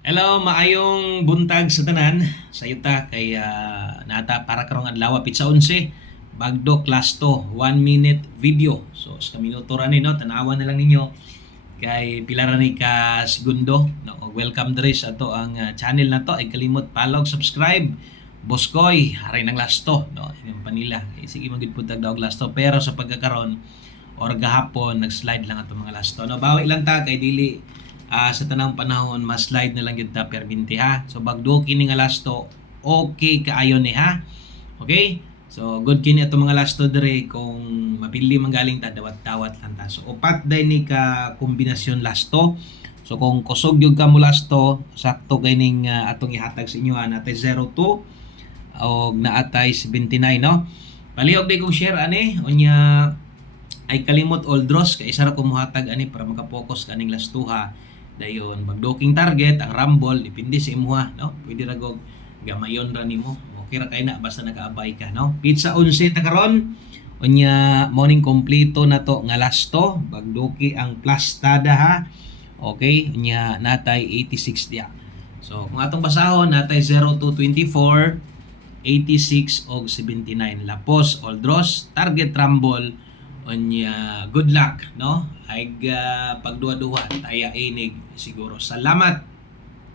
Hello, maayong buntag sa tanan. Sayuta kay nata para karong adlaw pizza 11. Bagdo class to 1 minute video. So sa minuto ra ni no tanawan na lang ninyo kay pila ra ni ka segundo no. Welcome diri sa to ang channel na to. Ay kalimot follow, subscribe. Boskoy, haray ng last to no. Yung panila. Sige magid puntag daw last to pero sa pagkakaron or gahapon nag-slide lang ato mga last to no. Bawi lang ta kay dili sa tanang panahon mas slide na lang yun ta perminti ha. So bagdo kini nga lasto okay kaayo ni ha. Okay? So good kini ato mga lasto dire kung mapili man galing ta dawat-dawat lang ta. So upat day ni ka kombinasyon lasto. So kung kusog yung ka mo lasto, sakto kay ning atong ihatag sa inyo natay 02 o naatay 79 no. Palihog day kong share ani unya ay kalimot all draws kay isa ra ko muhatag ani para maka-focus kaning lastuha dayon magdoking target ang rumble depende sa imuha no pwede ra gog gamayon ra nimo okay ra kay na basta nakaabay ka no pizza 11 ta karon unya morning kompleto na to nga lasto bagdoki ang plastada ha okay unya natay 86 diya so kung atong basahon natay 0 to 24 86 og 79 lapos all draws target rumble unya good luck no ay pagduha-duha taya inig siguro salamat